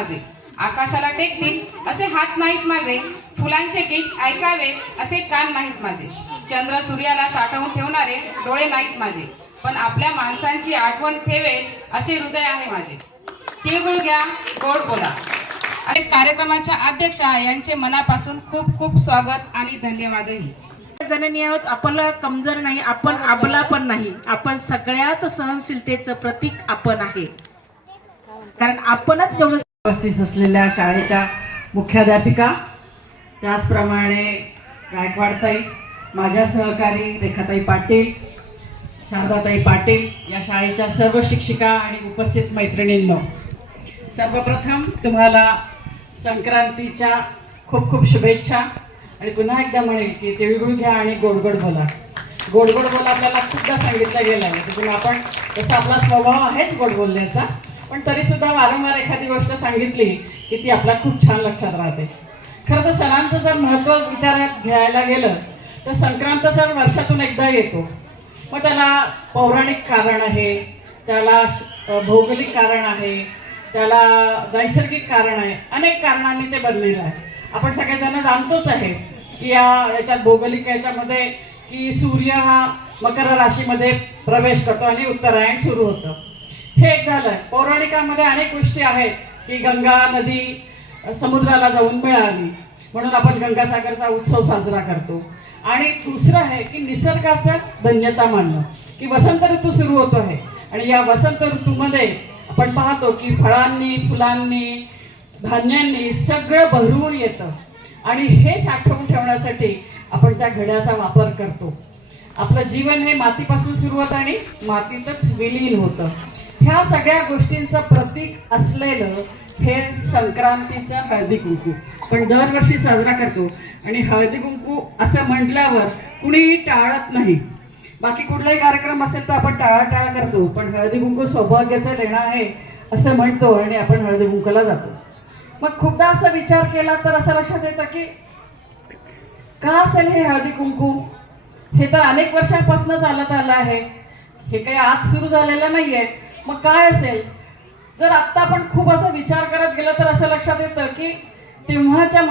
माझे, आकाशाला टेकतील असे हात नाहीत माझे, फुलांचे गीत ऐकावे असे कान नाहीत माझे, चंद्र सूर्याला साठवून ठेवणारे डोळे नाहीत माझे, पण आपल्या माणसांची आठवण ठेवेल असे हृदय आहे माझे. तिळगुळ घ्या, गोड बोला. आणि कार्यक्रमाच्या अध्यक्षा यांचे मनापासून खूप खूप स्वागत आणि धन्यवादही. जणनी आहोत, आपला कमजोर नाही, आपण अबला पण नाही, आपण सगळ्यात सहनशीलतेचं प्रतीक आपण आहे, कारण आपणच जेवढं उपस्थित असलेल्या शाळेच्या मुख्याध्यापिका, त्याचप्रमाणे गायकवाडताई, माझ्या सहकारी रेखाताई पाटील, शारदाताई पाटील, या शाळेच्या सर्व शिक्षिका आणि उपस्थित मैत्रिणींनो, सर्वप्रथम तुम्हाला संक्रांतीच्या खूप खूप शुभेच्छा. आणि पुन्हा एकदा म्हणेल की तिळगुळ घ्या आणि गोड गोड बोला. गोड गोड बोला आपल्याला खूपदा सांगितलं गेलं आहे, त्यातून आपण तसा आपला स्वभाव आहेच गोड बोलण्याचा, पण तरीसुद्धा वारंवार एखादी गोष्ट सांगितली की ती आपला खूप छान लक्षात राहते. खरं तर सणांचं जर महत्त्व विचारात घ्यायला गेलं तर संक्रांत सण वर्षातून एकदा येतो. मग त्याला पौराणिक कारण आहे, त्याला भौगोलिक कारण आहे, त्याला नैसर्गिक कारण आहे, अनेक कारणांनी ते बनलेलं आहे. आपण सगळेजण जाणतोच आहे की याच्यात भौगोलिक याच्यामध्ये की सूर्य हा मकर राशीमध्ये प्रवेश करतो आणि उत्तरायण सुरू होतं. हे एक झालं. पौराणिकामध्ये अनेक गोष्टी आहेत की गंगा नदी समुद्राला जाऊन मिळाली म्हणून आपण गंगासागरचा उत्सव साजरा करतो. आणि दुसरं आहे की निसर्गाचं धन्यता मानणं की वसंत ऋतू सुरू होतो आहे आणि या वसंत ऋतूमध्ये आपण पाहतो की फळांनी, फुलांनी, धान्यांनी सगळं भरून येतं आणि हे साठवून ठेवण्यासाठी आपण त्या घड्याचा वापर करतो. आपलं जीवन हे मातीपासून सुरू होतं आणि मातीतच विलीन होतं. ह्या सगळ्या गोष्टींचं प्रतीक असलेलं हे संक्रांतीचं हळदी कुंकू पण दरवर्षी साजरा करतो. आणि हळदी कुंकू असं म्हटल्यावर कुणीही टाळत नाही. बाकी कुठलाही कार्यक्रम असेल तर आपण टाळाटाळ करतो, पण हळदी कुंकू सौभाग्याचं लेणं आहे असं म्हणतो आणि आपण हळदी कुंकूला जातो. मग खूपदा असा विचार केला तर असं लक्षात येतं की का असेल हे हळदी कुंकू? हे तर अनेक वर्षांपासून चालत आलं आहे, हे काही आज सुरू झालेलं नाहीये. मग काय असेल? जर आत्ता आपण खूप असा विचार करत गेलो तर असं लक्षात येतं की तेव्हाच्या